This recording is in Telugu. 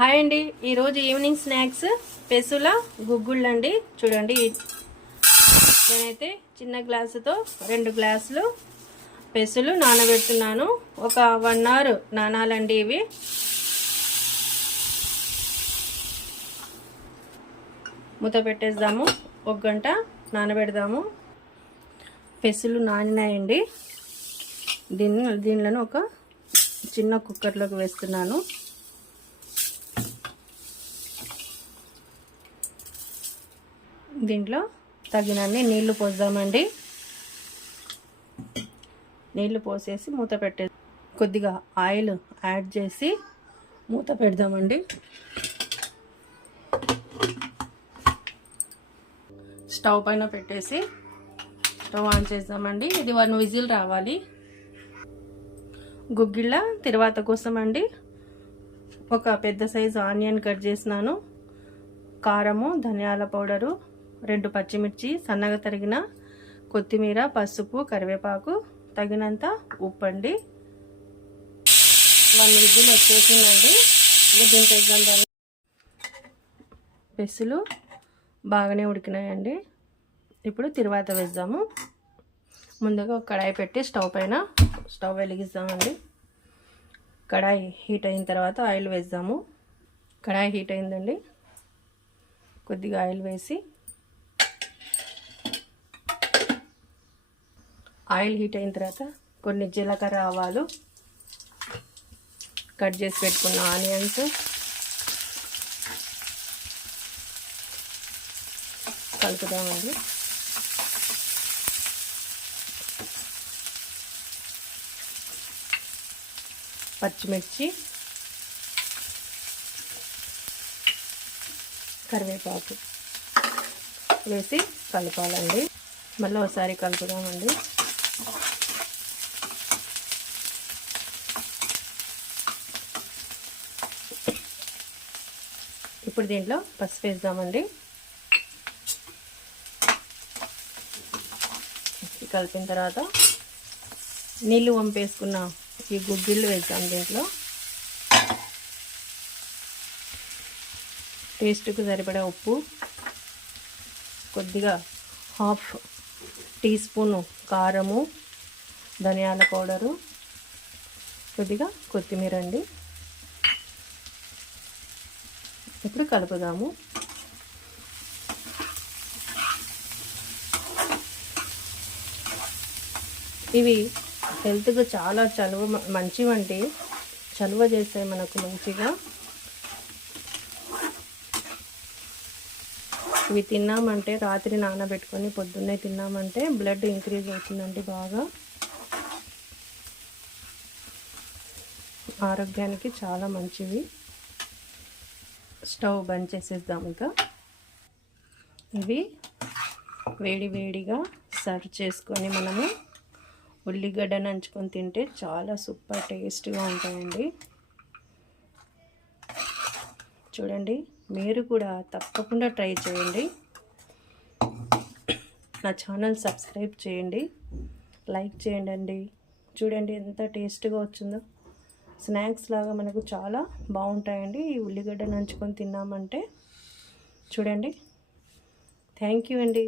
హాయ్ అండి, ఈరోజు ఈవినింగ్ స్నాక్స్ పెసుల గుగ్గుళ్ళు అండి. చూడండి, నేనైతే చిన్న గ్లాసుతో 2 గ్లాసులు పెసులు నానబెడుతున్నాను. ఒక 1 అవర్ నానాలండి. ఇవి మూత పెట్టేద్దాము. 1 గంట నానబెడదాము. పెసులు నానినాయండి. దీనిలను ఒక చిన్న కుక్కర్లోకి వేస్తున్నాను. దీంట్లో తగినన్ని నీళ్లు పోద్దామండి. నీళ్లు పోసేసి మూత పెట్టే కొద్దిగా ఆయిల్ యాడ్ చేసి మూత పెడదామండి. స్టవ్ పైన పెట్టేసి స్టవ్ ఆన్ చేద్దామండి. ఇది 1 విజిల్ రావాలి. గుగ్గిళ్ళ తిరువాత కోసం అండి ఒక పెద్ద సైజు ఆనియన్ కట్ చేసినాను. కారము, ధనియాల పౌడరు, 2 పచ్చిమిర్చి, సన్నగా తరిగిన కొత్తిమీర, పసుపు, కరివేపాకు, తగినంత ఉప్పు అండి. 1 విజిల్ వచ్చేసిందండి. దింపేద్దాం. పెసులు బాగానే ఉడికినాయండి. ఇప్పుడు తిరువాత వేద్దాము. ముందుగా ఒక కడాయి పెట్టి స్టవ్ వెలిగిస్తామండి. కడాయి హీట్ అయిన తర్వాత ఆయిల్ వేద్దాము. కడాయి హీట్ అయిందండి. కొద్దిగా ఆయిల్ వేసి ఆయిల్ హీట్ అయిన తర్వాత కొన్ని జీలకర్ర, ఆవాలు, కట్ చేసి పెట్టుకున్న ఆనియన్స్, కలుపుదామండి. పచ్చిమిర్చి, కరివేపాకు వేసి కలపాలండి. మళ్ళీ ఒకసారి కలుపుదామండి. ఇప్పుడు దీంట్లో పసుపు వేద్దామండి. కలిపిన తర్వాత నీళ్ళు వంపేసుకున్న ఈ గుగ్గిళ్ళు వేద్దాం. దీంట్లో టేస్ట్కు సరిపడా ఉప్పు, కొద్దిగా 1/2 టీ స్పూను కారము, ధనియాల పౌడరు, కొద్దిగా కొత్తిమీర అండి. ఇప్పుడు కలుపుదాము. ఇవి హెల్త్కు చాలా మంచివంటి చలువ చేస్తాయి మనకు మంచిగా. ఇవి తిన్నామంటే, రాత్రి నానబెట్టుకొని పొద్దున్నే తిన్నామంటే బ్లడ్ ఇంక్రీజ్ అవుతుందండి. బాగా ఆరోగ్యానికి చాలా మంచివి. స్టవ్ బంద్ చేసేద్దాం. ఇంకా ఇవి వేడిగా సర్వ్ చేసుకొని మనము ఉల్లిగడ్డ నంచుకొని తింటే చాలా సూపర్ టేస్ట్గా ఉంటాయండి. చూడండి, మీరు కూడా తప్పకుండా ట్రై చేయండి. నా ఛానల్ సబ్స్క్రైబ్ చేయండి, లైక్ చేయండి అండి. చూడండి ఎంత టేస్ట్గా వచ్చిందో. స్నాక్స్ లాగా మనకు చాలా బాగుంటాయండి. ఈ ఉల్లిగడ్డ నంచుకొని తిన్నామంటే. చూడండి. థ్యాంక్ యూ అండి.